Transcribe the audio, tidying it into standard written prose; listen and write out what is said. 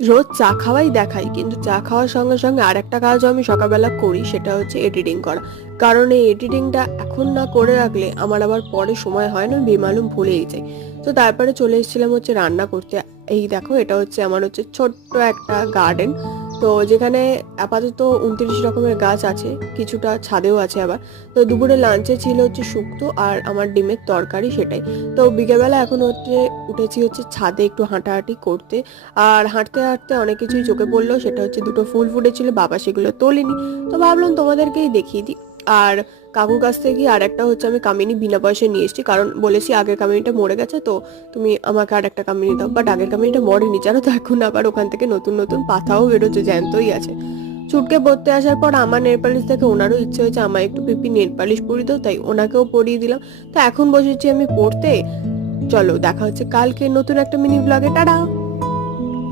রোজ চা খাওয়াই দেখাই, কিন্তু চা খাওয়ার সঙ্গে সঙ্গে আরেকটা কাজও আমি সকালবেলা করি, সেটা হচ্ছে এডিটিং করা। কারণ এই এডিটিংটা এখন না করে রাখলে আমার আবার পরে সময় হয় না, বেমালুম ভুলেই যাই। তো তারপরে চলে এসেছিলাম হচ্ছে রান্না করতে। এই দেখো, এটা হচ্ছে আমার হচ্ছে ছোট্ট একটা গার্ডেন। তো যেখানে আপাতত 29 রকমের গাছ আছে, কিছুটা ছাদেও আছে আবার। তো দুপুরে লাঞ্চে ছিল হচ্ছে শুক্তো আর আমার ডিমের তরকারি, সেটাই। তো বিকেলবেলা এখন হচ্ছে উঠেছি হচ্ছে ছাদে একটু হাঁটাহাঁটি করতে। আর হাঁটতে হাঁটতে অনেক কিছুই চোখে পড়লো, সেটা হচ্ছে দুটো ফুল ফুটেছিল, বাবা সেগুলো তোলেনি। তো ভাবলাম তোমাদেরকেই দেখিয়ে দিই। আর কাকুর কাছ থেকে আর একটা হচ্ছে আমি কামিনী বিনা পয়সায় নিয়ে এসেছি, কারণ বলেছি আগের কামিনীটা মরে গেছে, তো তুমি আমাকে আর একটা কামিনী দাও। বাট আগের কামিনীটা মরেনি, জানো তো, এখন আবার ওখান থেকে নতুন নতুন পাতাও বেরোচ্ছে, জ্যান্তই আছে। চুটকে পড়তে আসার পর আমার নেল পালিশ দেখে ওনারও ইচ্ছে হয়েছে আমার একটু পিপি নেল পালিশ পরিয়ে দাও, তাই ওনাকেও পরিয়ে দিলাম। তো এখন বসেছি আমি পড়তে। চলো দেখা হচ্ছে কালকে নতুন একটা মিনি ব্লগে, টাটা।